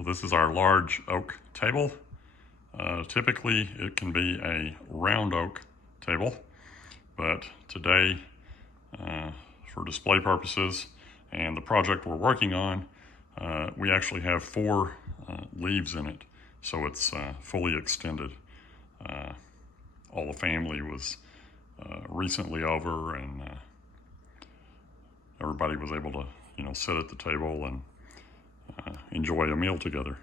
So this is our large oak table. Typically it can be a round oak table, but today for display purposes and the project we're working on, we actually have 4 leaves in it, so it's fully extended. All the family was recently over, and everybody was able to, sit at the table and enjoy a meal together.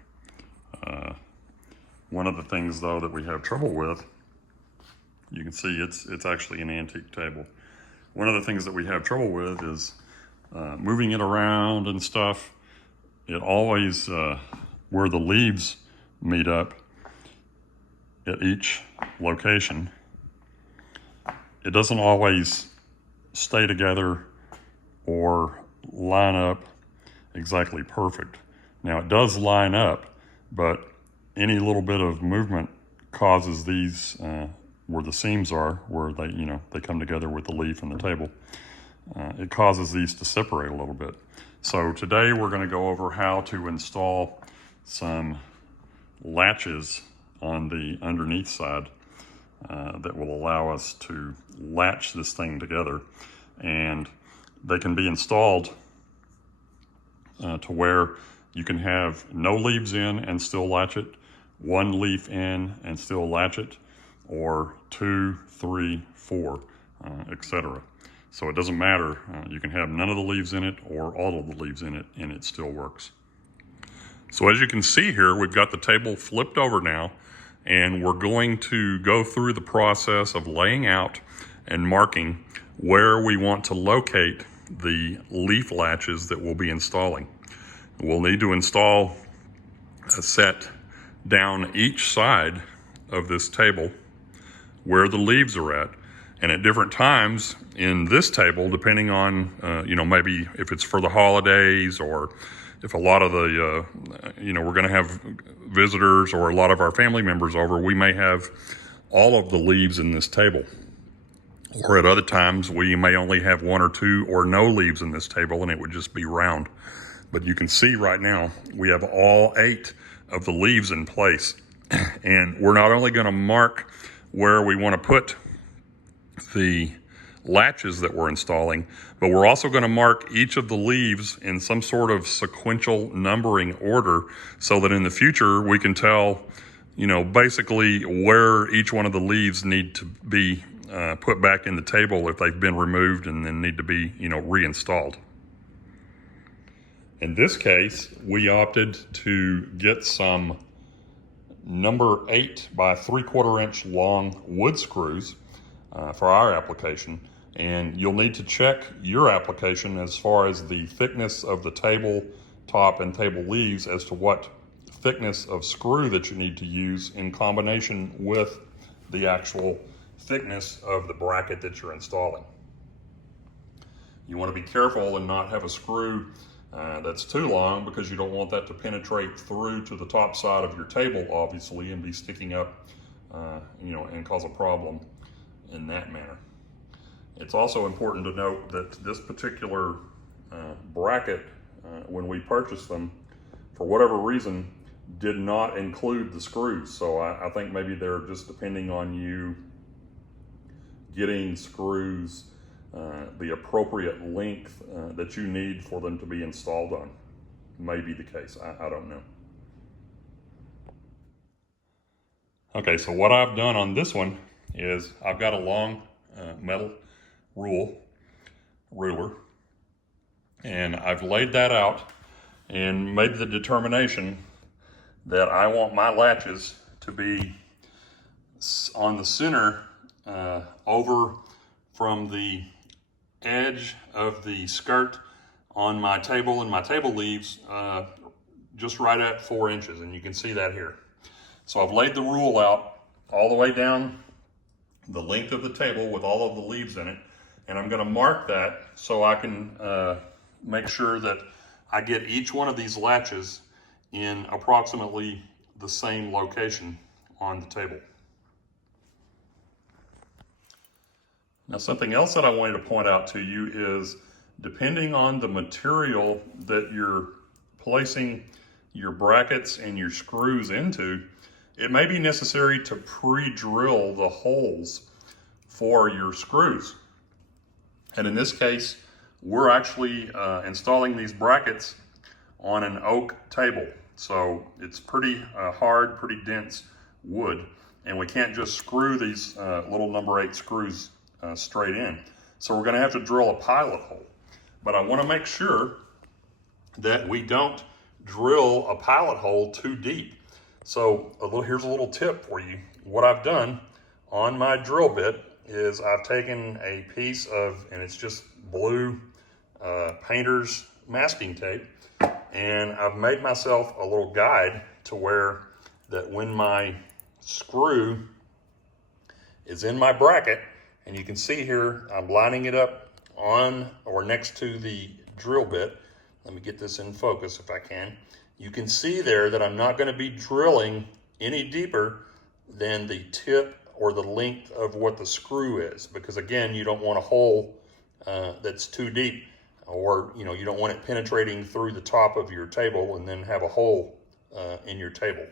One of the things, though, that we have trouble with, you can see it's actually an antique table. One of the things that we have trouble with is moving it around and stuff. It always, where the leaves meet up at each location, it doesn't always stay together or line up exactly perfect. Now it does line up, but any little bit of movement causes these, where the seams are, where they come together with the leaf and the table, it causes these to separate a little bit. So today we're going to go over how to install some latches on the underneath side that will allow us to latch this thing together, and they can be installed to where you can have no leaves in and still latch it, 1 leaf in and still latch it, or 2, 3, 4, etc. So it doesn't matter. You can have none of the leaves in it or all of the leaves in it, and it still works. So as you can see here, we've got the table flipped over now, and we're going to go through the process of laying out and marking where we want to locate the leaf latches that we'll be installing. We'll need to install a set down each side of this table where the leaves are at, and at different times in this table, depending on maybe if it's for the holidays, or if a lot of the we're going to have visitors or a lot of our family members over, we may have all of the leaves in this table. Or at other times we may only have 1 or 2 or no leaves in this table, and it would just be round. But you can see right now we have all 8 of the leaves in place, and we're not only going to mark where we want to put the latches that we're installing, but we're also going to mark each of the leaves in some sort of sequential numbering order, so that in the future we can tell, basically where each one of the leaves need to be put back in the table if they've been removed and then need to be, reinstalled. In this case, we opted to get some number 8 by 3/4 inch long wood screws for our application. And you'll need to check your application as far as the thickness of the table top and table leaves as to what thickness of screw that you need to use in combination with the actual thickness of the bracket that you're installing. You want to be careful and not have a screw that's too long, because you don't want that to penetrate through to the top side of your table, obviously, and be sticking up, and cause a problem in that manner. It's also important to note that this particular bracket, when we purchased them, for whatever reason, did not include the screws. So I think maybe they're just depending on you getting screws the appropriate length that you need for them to be installed on. May be the case, I don't know. Okay, so what I've done on this one is I've got a long metal ruler, and I've laid that out and made the determination that I want my latches to be on the center, over from the edge of the skirt on my table and my table leaves, just right at 4 inches, and you can see that here. So I've laid the rule out all the way down the length of the table with all of the leaves in it, and I'm going to mark that so I can make sure that I get each one of these latches in approximately the same location on the table. Now, something else that I wanted to point out to you is, depending on the material that you're placing your brackets and your screws into, it may be necessary to pre-drill the holes for your screws. And in this case, we're actually installing these brackets on an oak table. So it's pretty hard, pretty dense wood, and we can't just screw these little number 8 screws straight in. So we're gonna have to drill a pilot hole. But I wanna make sure that we don't drill a pilot hole too deep. So here's a little tip for you. What I've done on my drill bit is I've taken a piece of, and it's just blue painter's masking tape, and I've made myself a little guide to where that when my screw is in my bracket, and you can see here, I'm lining it up on or next to the drill bit. Let me get this in focus if I can. You can see there that I'm not going to be drilling any deeper than the tip or the length of what the screw is, because again, you don't want a hole that's too deep, or you don't want it penetrating through the top of your table and then have a hole in your table.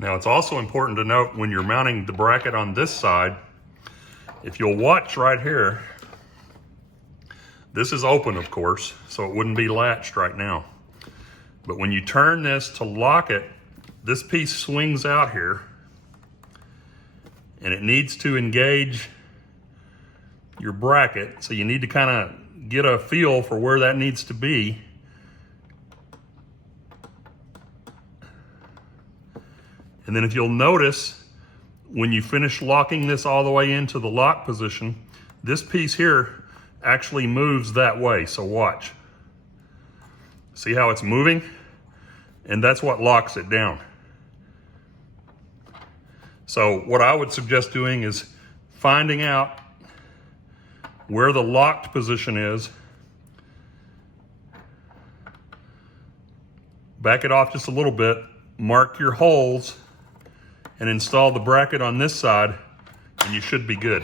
Now it's also important to note when you're mounting the bracket on this side, if you'll watch right here, this is open of course, so it wouldn't be latched right now. But when you turn this to lock it, this piece swings out here and it needs to engage your bracket. So you need to kind of get a feel for where that needs to be. And then if you'll notice, when you finish locking this all the way into the lock position, this piece here actually moves that way, so watch. See how it's moving? And that's what locks it down. So what I would suggest doing is finding out where the locked position is, back it off just a little bit, mark your holes, and install the bracket on this side, and you should be good.